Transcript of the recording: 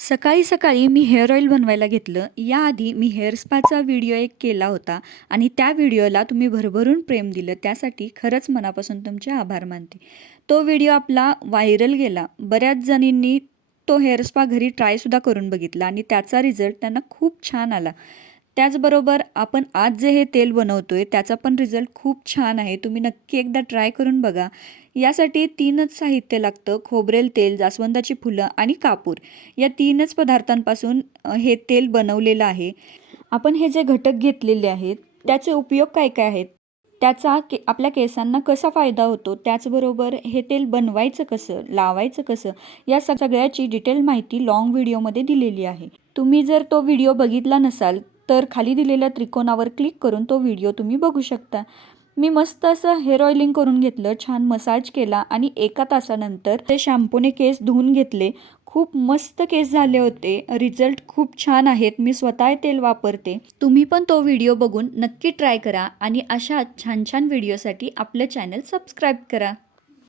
सकाळी सकाळी मी hair oil बनवायला घेतलं. याआधी मी हेअर स्पाचा व्हिडिओ एक केला होता आणि त्या व्हिडिओला तुम्ही भरभरून प्रेम दिलं. त्यासाठी खरंच मनापासून तुमचे आभार मानते. तो व्हिडिओ आपला व्हायरल गेला. बऱ्याच जणींनी तो हेअर स्पा घरी ट्रायसुद्धा करून बघितला आणि त्याचा रिझल्ट त्यांना खूप छान आला. त्याचबरोबर आपण आज जे हे तेल बनवतो आहे त्याचा पण रिझल्ट खूप छान आहे. तुम्ही नक्की एकदा ट्राय करून बघा. यासाठी तीनच साहित्य लागतं खोबरेल तेल जास्वंदाची फुलं आणि कापूर. या तीनच पदार्थांपासून हे तेल बनवलेलं आहे. आपण हे जे घटक घेतलेले आहेत त्याचे उपयोग काय काय आहेत? त्याचा के आपल्या केसांना कसा फायदा होतो? त्याचबरोबर हे तेल बनवायचं कसं? लावायचं कसं? या सगळ्याची डिटेल माहिती लॉंग व्हिडिओमध्ये दिलेली आहे. तुम्ही जर तो व्हिडिओ बघितला नसाल तर खाली दिलेल्या त्रिकोणावर क्लिक करून तो व्हिडिओ तुम्ही बघू शकता. मी मस्त असं हेअर ऑइलिंग करून घेतलं छान मसाज केला आणि एका तासानंतर ते शॅम्पूने केस धुवून घेतले. खूप मस्त केस झाले होते. रिझल्ट खूप छान आहेत. मी स्वतः तेल वापरते. तुम्ही पण तो व्हिडिओ बघून नक्की ट्राय करा आणि अशा छान छान व्हिडिओसाठी आपलं चॅनल सबस्क्राईब करा.